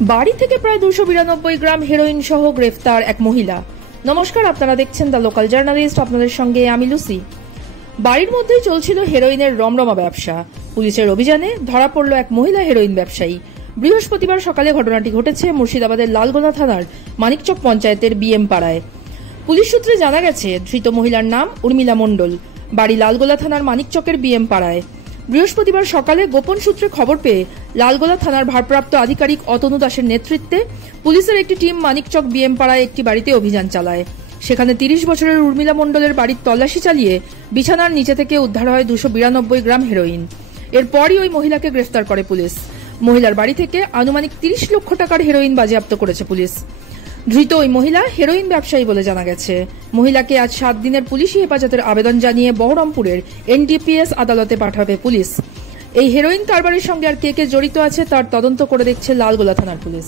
বাড়ি থেকে প্রায় 292 গ্রাম হেরোইন সহ গ্রেফতার এক মহিলা। নমস্কার, আপনারা দেখছেন দ্য লোকাল জার্নালিস্ট, আপনাদের সঙ্গে আমি লুসি। বাড়ির মধ্যেই চলছিল হেরোইনের রমরমা ব্যবসা। পুলিশের অভিযানে ধরা পড়ল এক মহিলা হেরোইন ব্যবসায়ী। বৃহস্পতিবার সকালে ঘটনাটি ঘটেছে মুর্শিদাবাদের লালগোলা থানার মানিকচক পঞ্চায়েতের বিএম পাড়ায়। পুলিশ সূত্রে জানা গেছে, ধৃত মহিলার নাম উর্মিলা মণ্ডল, বাড়ি লালগোলা থানার মানিকচকের বিএম পাড়ায়। বৃহস্পতিবার সকালে গোপন সূত্রে খবর পেয়ে লালগোলা থানার ভারপ্রাপ্ত আধিকারিক অতনু দাসের নেতৃত্বে পুলিশের একটি টিম মানিকচক বিএম পাড়ায় একটি বাড়িতে অভিযান চালায়। সেখানে 30 বছরের উর্মিলা মণ্ডলের বাড়ির তল্লাশি চালিয়ে বিছানার নিচে থেকে উদ্ধার হয় 292 গ্রাম হেরোইন। এরপরই ওই মহিলাকে গ্রেফতার করে পুলিশ। মহিলার বাড়ি থেকে আনুমানিক 30 লক্ষ টাকার হেরোইন বাজেয়াপ্ত করেছে পুলিশ। ধৃত ওই মহিলা হেরোইন ব্যবসায়ী বলে জানা গেছে। মহিলাকে আজ 7 দিনের পুলিশি হেফাজতের আবেদন জানিয়ে বহরমপুরের এনডিপিএস আদালতে পাঠাবে পুলিশ। এই হেরোইন কারবারের সঙ্গে আর কে কে জড়িত আছে তার তদন্ত করে দেখছে লালগোলা থানার পুলিশ।